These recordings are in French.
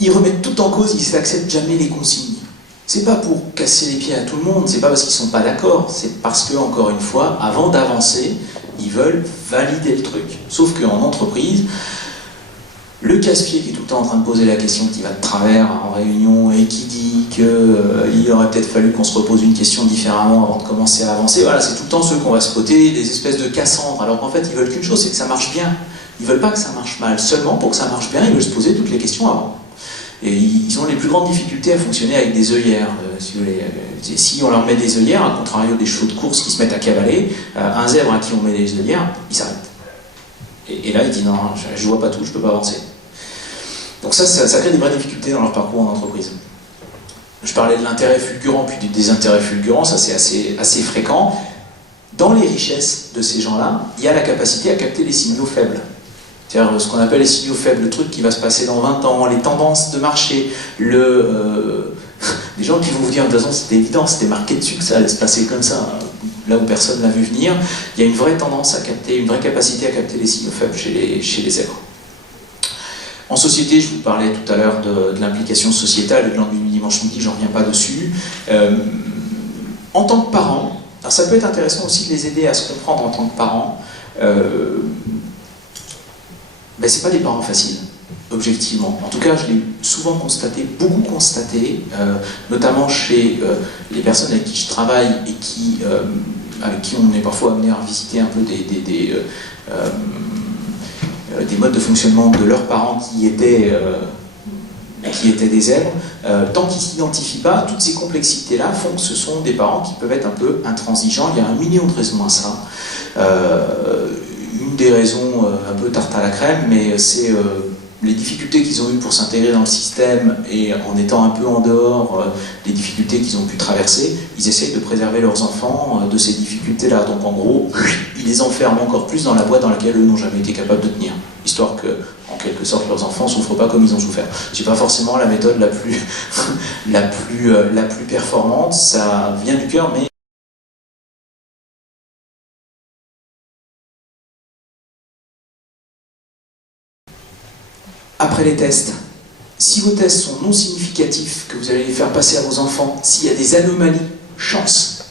ils remettent tout en cause, ils n'acceptent jamais les consignes. C'est pas pour casser les pieds à tout le monde, c'est pas parce qu'ils sont pas d'accord, c'est parce que, encore une fois, avant d'avancer, ils veulent valider le truc. Sauf qu'en entreprise, le casse-pied qui est tout le temps en train de poser la question, qui va de travers en réunion et qui dit qu'il aurait peut-être fallu qu'on se repose une question différemment avant de commencer à avancer, voilà, c'est tout le temps ceux qu'on va spotter, des espèces de Cassandres, alors qu'en fait ils veulent qu'une chose, c'est que ça marche bien. Ils veulent pas que ça marche mal, seulement pour que ça marche bien, ils veulent se poser toutes les questions avant. Et ils ont les plus grandes difficultés à fonctionner avec des œillères. Si on leur met des œillères, à contrario des chevaux de course qui se mettent à cavaler, un zèbre à qui on met des œillères, il s'arrête. Et là, il dit non, je vois pas tout, je peux pas avancer. Donc ça crée des vraies difficultés dans leur parcours en entreprise. Je parlais de l'intérêt fulgurant puis du désintérêt fulgurant, ça c'est assez fréquent. Dans les richesses de ces gens-là, il y a la capacité à capter les signaux faibles. C'est-à-dire ce qu'on appelle les signaux faibles, le truc qui va se passer dans 20 ans, les tendances de marché, des gens qui vont vous dire, de toute façon c'était évident, c'était marqué dessus que ça allait se passer comme ça, là où personne l'a vu venir. Il y a une vraie tendance à capter, une vraie capacité à capter les signaux faibles chez les zèbres. En société, je vous parlais tout à l'heure de l'implication sociétale et de l'ennui du dimanche midi, j'en reviens pas dessus. En tant que parent, alors ça peut être intéressant aussi de les aider à se comprendre en tant que parents. Ben, c'est pas des parents faciles, objectivement. En tout cas, je l'ai souvent constaté, beaucoup constaté, notamment chez les personnes avec qui je travaille et avec qui on est parfois amené à visiter un peu des modes de fonctionnement de leurs parents qui étaient des zèbres. Tant qu'ils ne s'identifient pas, toutes ces complexités-là font que ce sont des parents qui peuvent être un peu intransigeants. Il y a 1 million de raisons à ça. Une des raisons un peu tarte à la crème, mais c'est les difficultés qu'ils ont eues pour s'intégrer dans le système et en étant un peu en dehors, les difficultés qu'ils ont pu traverser, ils essayent de préserver leurs enfants de ces difficultés-là. Donc en gros, ils les enferment encore plus dans la boîte dans laquelle eux n'ont jamais été capables de tenir, histoire que, en quelque sorte, leurs enfants ne souffrent pas comme ils ont souffert. C'est pas forcément la méthode la plus performante, ça vient du cœur, mais après les tests, si vos tests sont non significatifs, que vous allez les faire passer à vos enfants, s'il y a des anomalies, chance.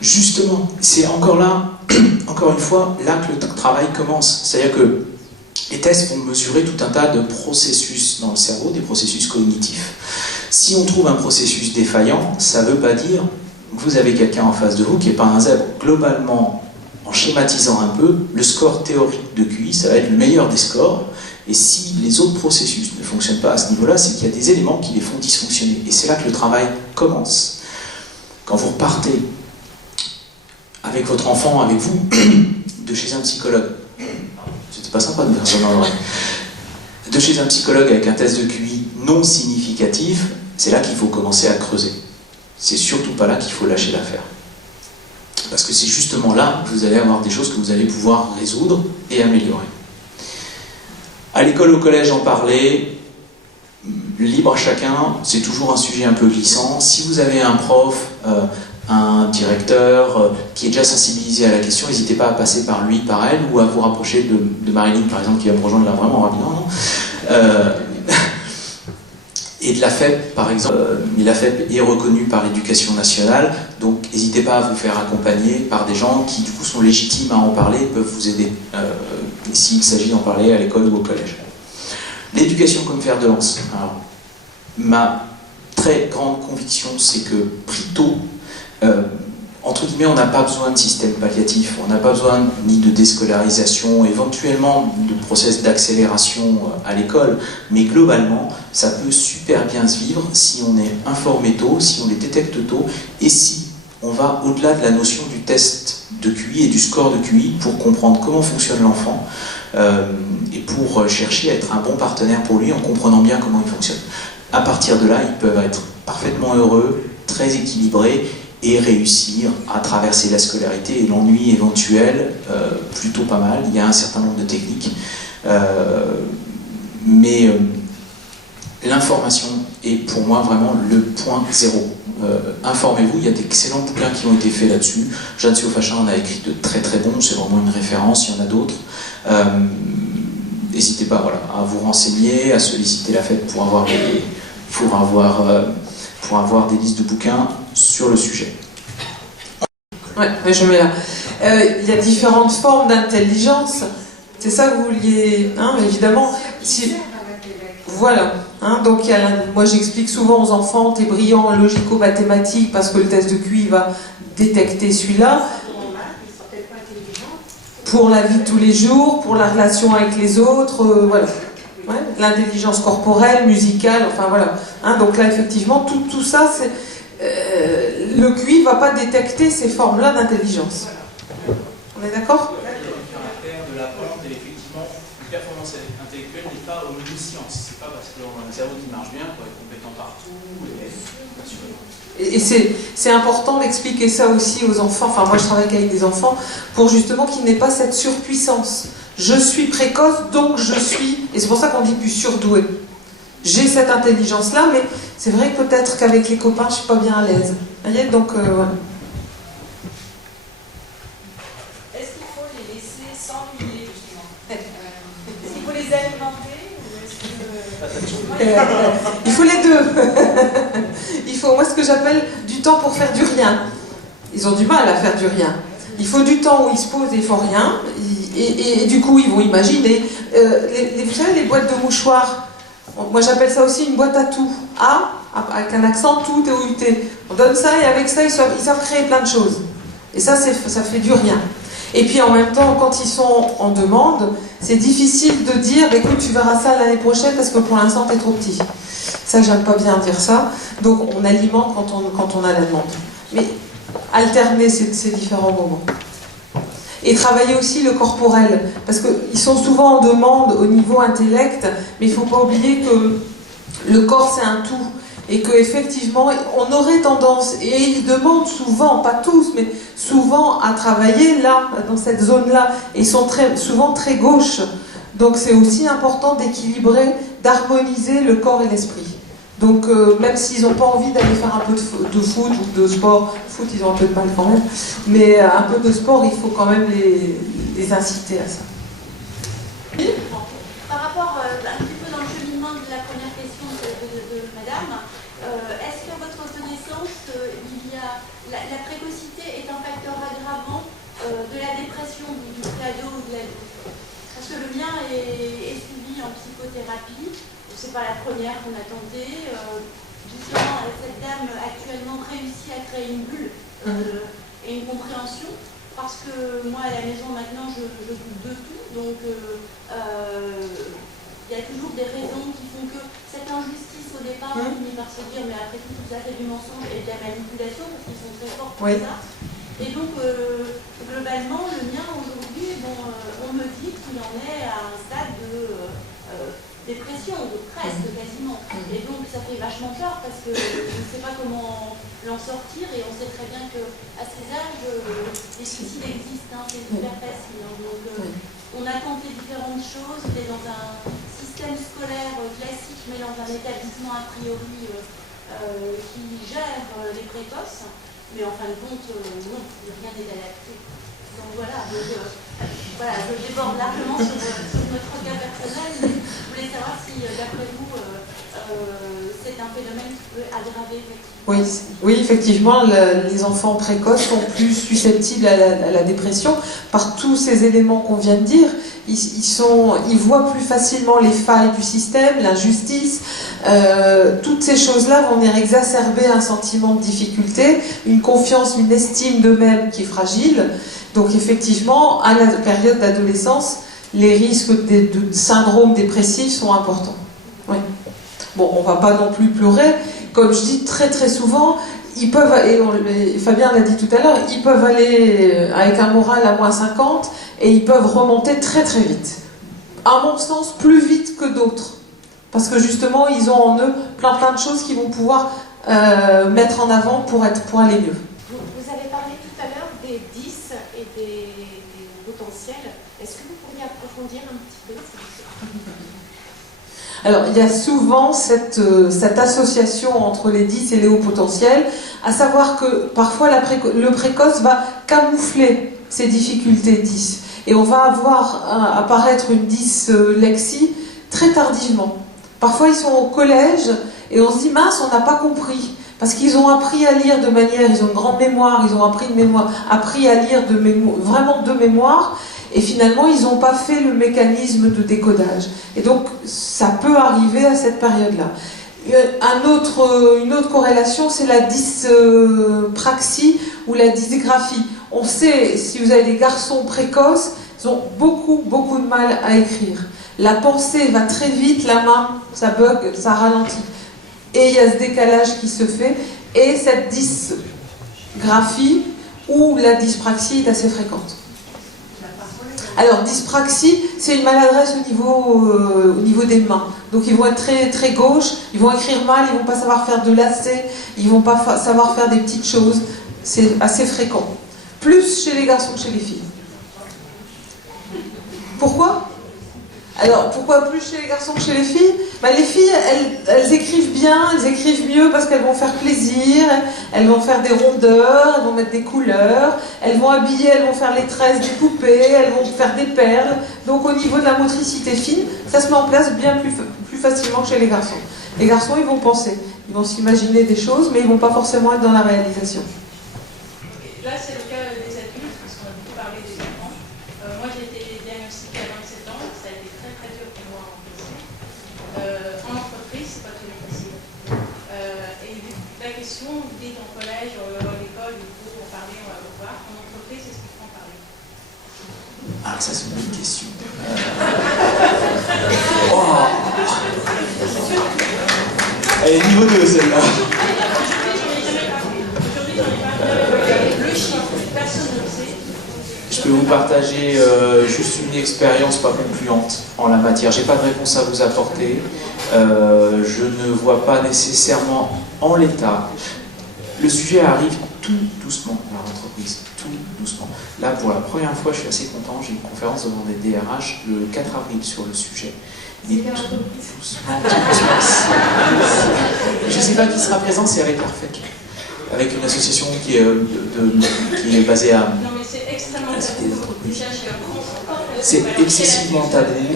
Justement, c'est encore là, encore une fois, là que le travail commence. C'est-à-dire que les tests vont mesurer tout un tas de processus dans le cerveau, des processus cognitifs. Si on trouve un processus défaillant, ça ne veut pas dire que vous avez quelqu'un en face de vous qui n'est pas un zèbre. Globalement, en schématisant un peu, le score théorique de QI, ça va être le meilleur des scores. Et si les autres processus ne fonctionnent pas à ce niveau-là, c'est qu'il y a des éléments qui les font dysfonctionner. Et c'est là que le travail commence. Quand vous repartez avec votre enfant, avec vous, de chez un psychologue, c'était pas sympa de faire ça dans l'oreille, de chez un psychologue avec un test de QI non significatif, c'est là qu'il faut commencer à creuser. C'est surtout pas là qu'il faut lâcher l'affaire. Parce que c'est justement là que vous allez avoir des choses que vous allez pouvoir résoudre et améliorer. À l'école, au collège, en parler, libre à chacun, c'est toujours un sujet un peu glissant. Si vous avez un prof, un directeur qui est déjà sensibilisé à la question, n'hésitez pas à passer par lui, par elle, ou à vous rapprocher de Marilyn, par exemple, qui va me rejoindre là vraiment rapidement. Et de la FEP, par exemple. La FEP est reconnue par l'Éducation nationale, donc n'hésitez pas à vous faire accompagner par des gens qui, du coup, sont légitimes à en parler et peuvent vous aider. S'il s'agit d'en parler à l'école ou au collège. L'éducation comme fer de lance. Alors, ma très grande conviction, c'est que pris tôt, entre guillemets, on n'a pas besoin de système palliatif, on n'a pas besoin ni de déscolarisation, éventuellement de process d'accélération à l'école, mais globalement, ça peut super bien se vivre si on est informé tôt, si on les détecte tôt, et si on va au-delà de la notion du test de QI et du score de QI pour comprendre comment fonctionne l'enfant et pour chercher à être un bon partenaire pour lui en comprenant bien comment il fonctionne. À partir de là, ils peuvent être parfaitement heureux, très équilibrés et réussir à traverser la scolarité et l'ennui éventuel plutôt pas mal. Il y a un certain nombre de techniques, mais l'information est pour moi vraiment le point zéro. Informez-vous, il y a d'excellents bouquins qui ont été faits là-dessus. Jeanne Siofachin en a écrit de très très bons, c'est vraiment une référence, il y en a d'autres. n'hésitez pas voilà, à vous renseigner, à solliciter la fête pour avoir des listes de bouquins sur le sujet. Ouais, je mets là. Il y a différentes formes d'intelligence. C'est ça que vous vouliez, hein, évidemment. Voilà. Hein, donc, moi, j'explique souvent aux enfants, t'es brillant en logico-mathématiques parce que le test de QI va détecter celui-là. Pour la vie de tous les jours, pour la relation avec les autres, voilà. Ouais, l'intelligence corporelle, musicale, enfin voilà. Hein, donc là, effectivement, tout ça, c'est... le QI ne va pas détecter ces formes-là d'intelligence. On est d'accord ? Le caractère de la pente, et effectivement, une performance intellectuelle n'est pas omniscience. C'est pas parce qu'on a un cerveau qui marche bien qu'on est compétent partout. Et c'est important d'expliquer ça aussi aux enfants. Enfin, moi, je travaille avec des enfants pour justement qu'il n'ait pas cette surpuissance. Je suis précoce, donc je suis... Et c'est pour ça qu'on dit plus surdoué. J'ai cette intelligence-là, mais c'est vrai que peut-être qu'avec les copains, je ne suis pas bien à l'aise. Vous voyez, donc, voilà. Est-ce qu'il faut les laisser s'ennuyer, justement Est-ce qu'il faut les alimenter ou est-ce que... Il faut les deux. Il faut, moi, ce que j'appelle du temps pour faire du rien. Ils ont du mal à faire du rien. Il faut du temps où ils se posent et ils font rien. Et du coup, ils vont imaginer. Vous savez, les boîtes de mouchoirs, moi j'appelle ça aussi une boîte à tout. A, avec un accent tout, T-O-U-T. On donne ça et avec ça, ils savent créer plein de choses. Et ça fait du rien. Et puis en même temps, quand ils sont en demande, c'est difficile de dire, écoute, tu verras ça l'année prochaine parce que pour l'instant, t'es trop petit. Ça, j'aime pas bien dire ça. Donc on alimente quand on a la demande. Mais alterner ces différents moments. Et travailler aussi le corporel, parce qu'ils sont souvent en demande au niveau intellect, mais il ne faut pas oublier que le corps c'est un tout, et qu'effectivement on aurait tendance, et ils demandent souvent, pas tous, mais souvent à travailler là, dans cette zone-là, et ils sont souvent très gauches. Donc c'est aussi important d'équilibrer, d'harmoniser le corps et l'esprit. Donc même s'ils n'ont pas envie d'aller faire un peu de foot ou de sport, foot ils ont un peu de mal quand même, mais un peu de sport, il faut quand même les inciter à ça. Par rapport un petit peu dans le cheminement de la première question de madame, est-ce qu'à votre connaissance, la précocité est un facteur aggravant de la dépression du préado ou de l'adulte? Parce que le mien est suivi en psychothérapie. C'est pas la première qu'on a tenté. Justement, cette dame actuellement réussit à créer une bulle et une compréhension. Parce que moi, à la maison, maintenant, je doute de tout. Donc, il y a toujours des raisons qui font que cette injustice, au départ, on finit par se dire, mais après tout ça, c'est du mensonge et de la manipulation, parce qu'ils sont très forts pour ça. Et donc, globalement, le mien, aujourd'hui, on me dit qu'il en est à un stade de... dépression, de presque quasiment. Et donc ça fait vachement peur parce que je ne sais pas comment l'en sortir et on sait très bien qu'à ces âges, les suicides existent, hein, c'est super facile. Hein. Donc on a tenté différentes choses, on est dans un système scolaire classique mais dans un établissement a priori qui gère les précoces, mais en fin de compte, non, rien n'est adapté. Donc voilà, je déborde largement sur notre cas personnel, mais je voulais savoir si, d'après vous, c'est un phénomène qui peut aggraver effectivement. Oui, effectivement, les enfants précoces sont plus susceptibles à la dépression par tous ces éléments qu'on vient de dire. Ils voient plus facilement les failles du système, l'injustice. Toutes ces choses-là vont venir exacerber un sentiment de difficulté, une confiance, une estime d'eux-mêmes qui est fragile. Donc effectivement, à la période d'adolescence, les risques de syndrome dépressif sont importants. Oui. Bon, on ne va pas non plus pleurer. Comme je dis très très souvent, ils peuvent, et Fabien l'a dit tout à l'heure, ils peuvent aller avec un moral à -50 et ils peuvent remonter très très vite. À mon sens, plus vite que d'autres. Parce que justement, ils ont en eux plein de choses qu'ils vont pouvoir mettre en avant pour aller mieux. Vous avez parlé tout à l'heure des 10 et des potentiels. Est-ce que vous pourriez approfondir un petit peu? Alors, il y a souvent cette association entre les 10 et les hauts potentiels, à savoir que parfois le précoce va camoufler ses difficultés 10. Et on va voir apparaître une dyslexie très tardivement. Parfois, ils sont au collège et on se dit, mince, on n'a pas compris. Parce qu'ils ont appris à lire de manière, ils ont une grande mémoire, ils ont appris à lire vraiment de mémoire, et finalement, ils n'ont pas fait le mécanisme de décodage. Et donc, ça peut arriver à cette période-là. Une autre corrélation, c'est la dyspraxie ou la dysgraphie. On sait, si vous avez des garçons précoces, ils ont beaucoup de mal à écrire. La pensée va très vite, la main, ça bug, ça ralentit. Et il y a ce décalage qui se fait, et cette dysgraphie ou la dyspraxie est assez fréquente. Alors, dyspraxie, c'est une maladresse au niveau des mains. Donc, ils vont être très gauche, ils vont écrire mal, ils vont pas savoir faire de lacets, ils vont pas savoir faire des petites choses. C'est assez fréquent. Plus chez les garçons que chez les filles. Pourquoi ? Alors, pourquoi plus chez les garçons que chez les filles ? Les filles, elles écrivent bien, elles écrivent mieux parce qu'elles vont faire plaisir, elles vont faire des rondeurs, elles vont mettre des couleurs, elles vont habiller, elles vont faire les tresses des poupées, elles vont faire des perles. Donc, au niveau de la motricité fine, ça se met en place bien plus facilement que chez les garçons. Les garçons, ils vont penser, ils vont s'imaginer des choses, mais ils ne vont pas forcément être dans la réalisation. Là, c'est le cas des adultes, parce qu'on a beaucoup parlé des enfants. Moi, j'ai été diagnostiquée à 27 ans, ça a été très dur pour moi en PC. En entreprise, c'est pas très difficile. Et la question, vous dites en collège, à l'école, pour parler, on va vous voir. En entreprise, est-ce qu'il faut en parler ? Ah, ça c'est une bonne question. Elle est niveau 2 celle-là. Le chiffre, personne ne le sait. Je peux vous partager juste une expérience pas concluante en la matière. J'ai pas de réponse à vous apporter. Je ne vois pas nécessairement en l'état. Le sujet arrive tout doucement dans l'entreprise, tout doucement. Là, pour la première fois, je suis assez content. J'ai une conférence devant des DRH le 4 avril sur le sujet. Mais tout doucement. Je ne sais pas qui sera présent, c'est avec l'ARFEC, avec une association qui est basée à... Non, mais c'est extrêmement tabou. C'est excessivement tabou.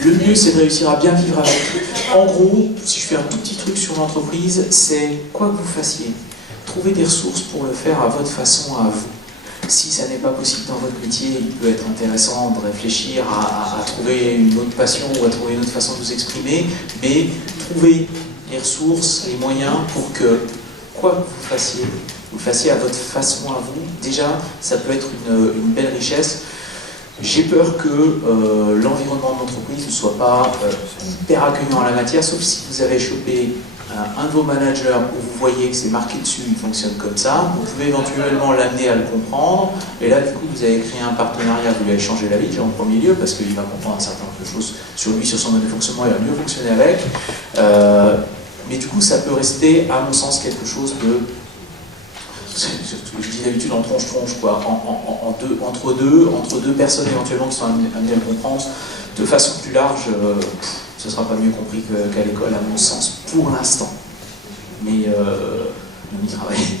Le mieux, c'est de réussir à bien vivre avec. En gros, si je fais un tout petit truc sur l'entreprise, c'est quoi que vous fassiez, trouvez des ressources pour le faire à votre façon, à vous. Si ça n'est pas possible dans votre métier, il peut être intéressant de réfléchir à trouver une autre passion ou à trouver une autre façon de vous exprimer, mais trouvez les ressources, les moyens pour que, quoi que vous le fassiez à votre façon, à vous. Déjà, ça peut être une belle richesse. J'ai peur que l'environnement de l'entreprise ne soit pas hyper accueillant en la matière, sauf si vous avez chopé un de vos managers où vous voyez que c'est marqué dessus, il fonctionne comme ça, vous pouvez éventuellement l'amener à le comprendre, et là du coup vous avez créé un partenariat, vous lui avez changé la vie déjà en premier lieu, parce qu'il va comprendre certaines choses sur lui, sur son mode de fonctionnement, il va mieux fonctionner avec, mais du coup ça peut rester à mon sens quelque chose de... Je dis d'habitude en tronche-tronche, quoi, entre deux personnes éventuellement qui sont amenées à le comprendre, de façon plus large, ce ne sera pas mieux compris qu'à l'école, à mon sens, pour l'instant. Mais on y travaille.